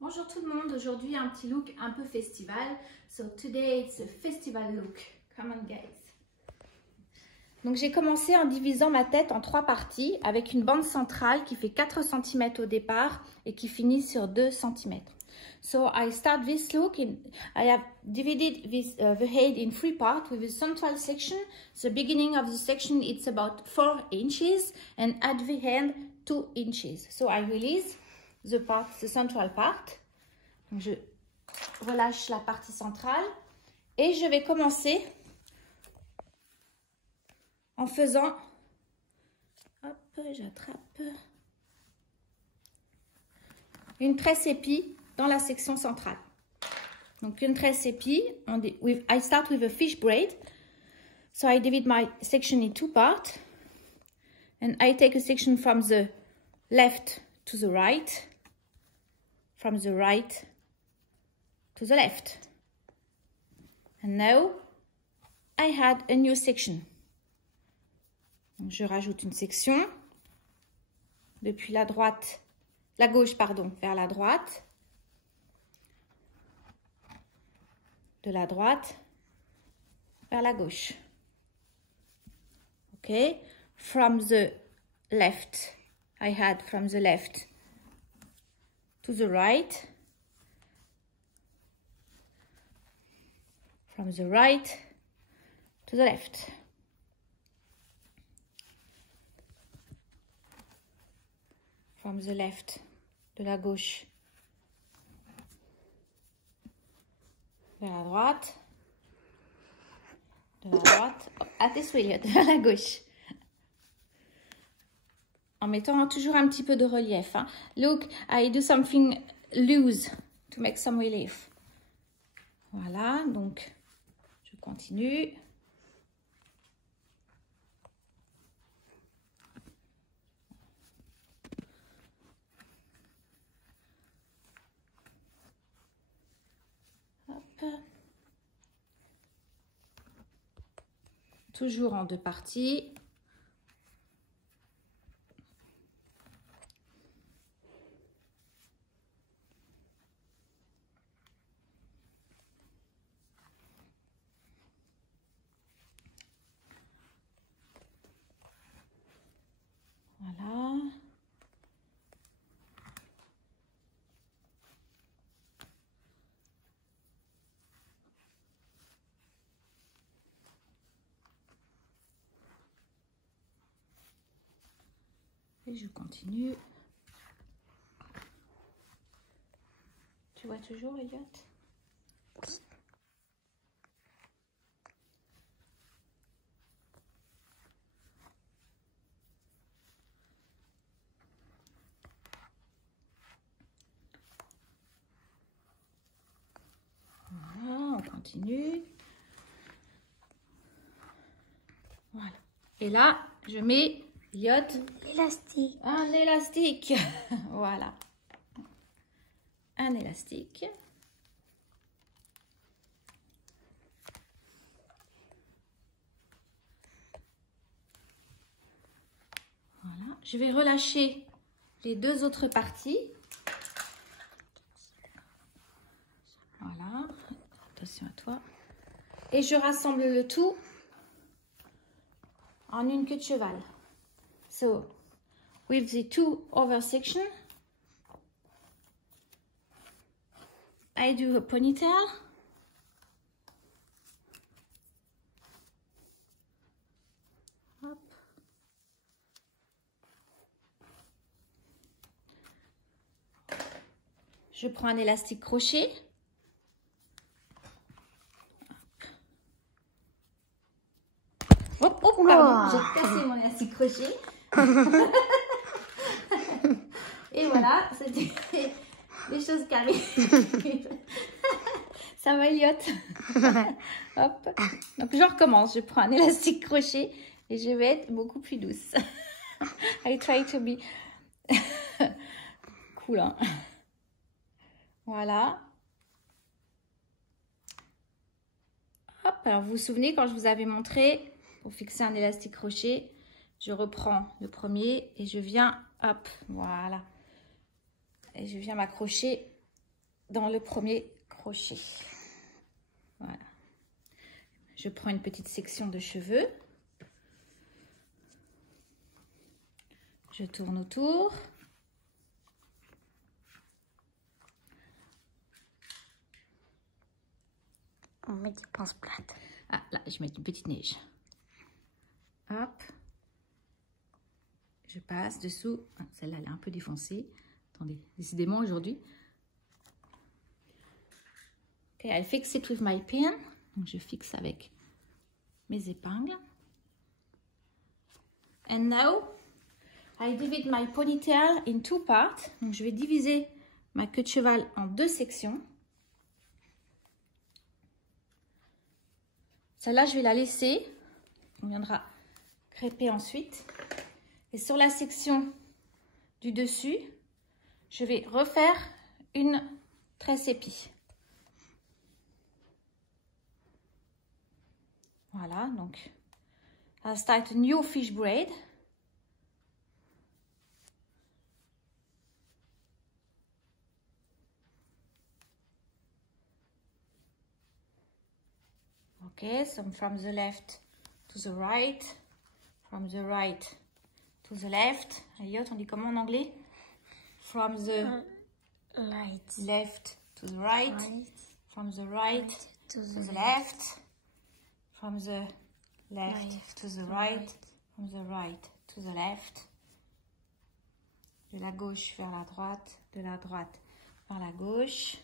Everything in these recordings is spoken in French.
Bonjour tout le monde, aujourd'hui un petit look un peu festival. So today it's a festival look. Come on guys. Donc j'ai commencé en divisant ma tête en 3 parties avec une bande centrale qui fait 4 cm au départ et qui finit sur 2 cm. So I start this look I have divided this, the head in 3 parts with a central section. The beginning of the section it's about 4 inches and at the end 2 inches. So I release the central part. Donc je relâche la partie centrale et je vais commencer en faisant, hop, j'attrape une tresse épie dans la section centrale. Donc une tresse épie, I start with a fish braid. So I divide my section in 2 parts and I take a section from the left to the right, from the right to the left. And now I add a new section. Donc, je rajoute une section depuis la gauche vers la droite, de la droite vers la gauche. Okay, from the left, I add from the left to the right, from the right to the left. From the left, de la gauche vers la droite, de la droite, at this way, vers la gauche. En mettant toujours un petit peu de relief. Hein. Look, I do something loose to make some relief. Voilà, donc je continue. Toujours en 2 parties. Voilà. Et je continue. Tu vois toujours, Elliot? Voilà, on continue. Voilà. Et là, je mets l'élastique. Un élastique. Voilà. Un élastique. Voilà. Je vais relâcher les 2 autres parties. Voilà. Attention à toi. Et je rassemble le tout en une queue de cheval. So, with the 2 other section, I do a ponytail. Hop. Je prends un élastique crochet. Hop, hop, pardon, j'ai cassé mon élastique crochet. Et voilà, c'était des choses qui arrivent. Ça va, Elliot? Hop. Donc je recommence, je prends un élastique crochet et je vais être beaucoup plus douce. I try to be cool. Hein? Voilà. Hop, alors vous vous souvenez quand je vous avais montré pour fixer un élastique crochet, je reprends le premier et je viens, hop, voilà. Et je viens m'accrocher dans le premier crochet. Voilà. Je prends une petite section de cheveux. Je tourne autour. On met des pinces plates. Ah, là, je mets une petite neige. Hop. Je passe dessous. Ah, celle-là, elle est un peu défoncée. Attendez, décidément aujourd'hui. Ok, I fix it with my pin. Donc, je fixe avec mes épingles. And now, I divide my ponytail in 2 parts. Donc, je vais diviser ma queue de cheval en 2 sections. Celle-là, je vais la laisser. On viendra crêper ensuite. Et sur la section du dessus, je vais refaire une tresse épi. Voilà, donc, I'll start a new fish braid. Okay, so from the left to the right, from the right to the left. Ayotte, on dit comment en anglais? From the left to the right, from the right to the left, from the left to the right, from the right to the left. De la gauche vers la droite, de la droite vers la gauche.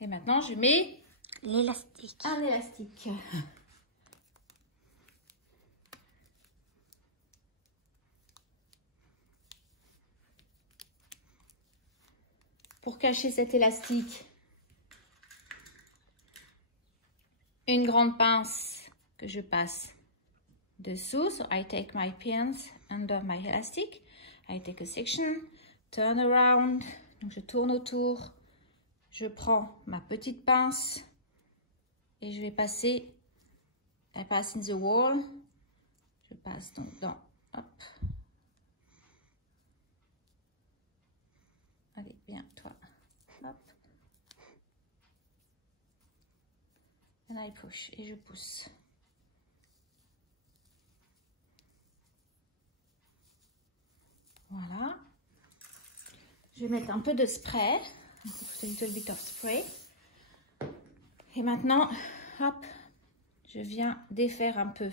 Et maintenant, je mets l'élastique. Un élastique. Pour cacher cet élastique, une grande pince que je passe dessous. So I take my pins under my elastic. I take a section, turn around. Donc je tourne autour. Je prends ma petite pince et je vais passer. I pass in the wall. Je passe donc dans. Hop. Allez, viens, toi. Hop. And I push. Et je pousse. Voilà. Je vais mettre un peu de spray. A little bit of spray. Et maintenant, hop, je viens défaire un peu.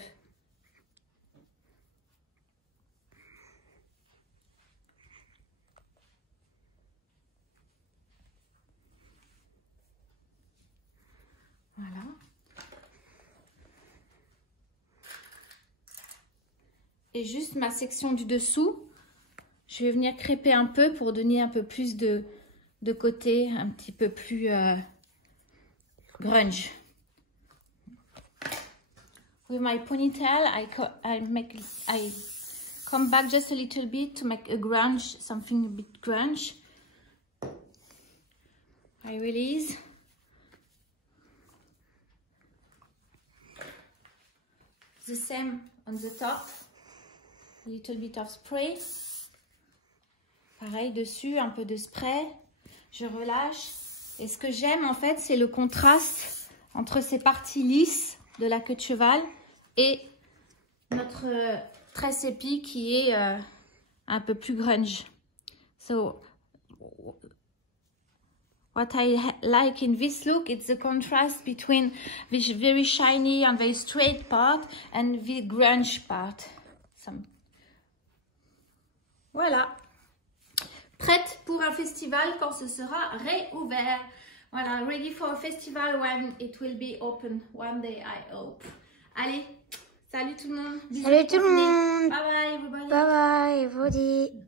Voilà. Et juste ma section du dessous, je vais venir crêper un peu pour donner un peu plus de côté, un petit peu plus grunge. With my ponytail, I come back just a little bit to make a grunge, something a bit grunge. I release. The same on the top. A little bit of spray. Pareil dessus, un peu de spray. Je relâche. Et ce que j'aime en fait, c'est le contraste entre ces parties lisses de la queue de cheval et notre tresse épi qui est un peu plus grunge. So, what I like in this look, it's the contrast between this very shiny and very straight part and the grunge part. Voilà. Prête pour un festival quand ce sera réouvert. Voilà, ready for a festival when it will be open one day, I hope. Allez, salut tout le monde. Salut tout le monde. Bye bye everybody. Bye bye everybody.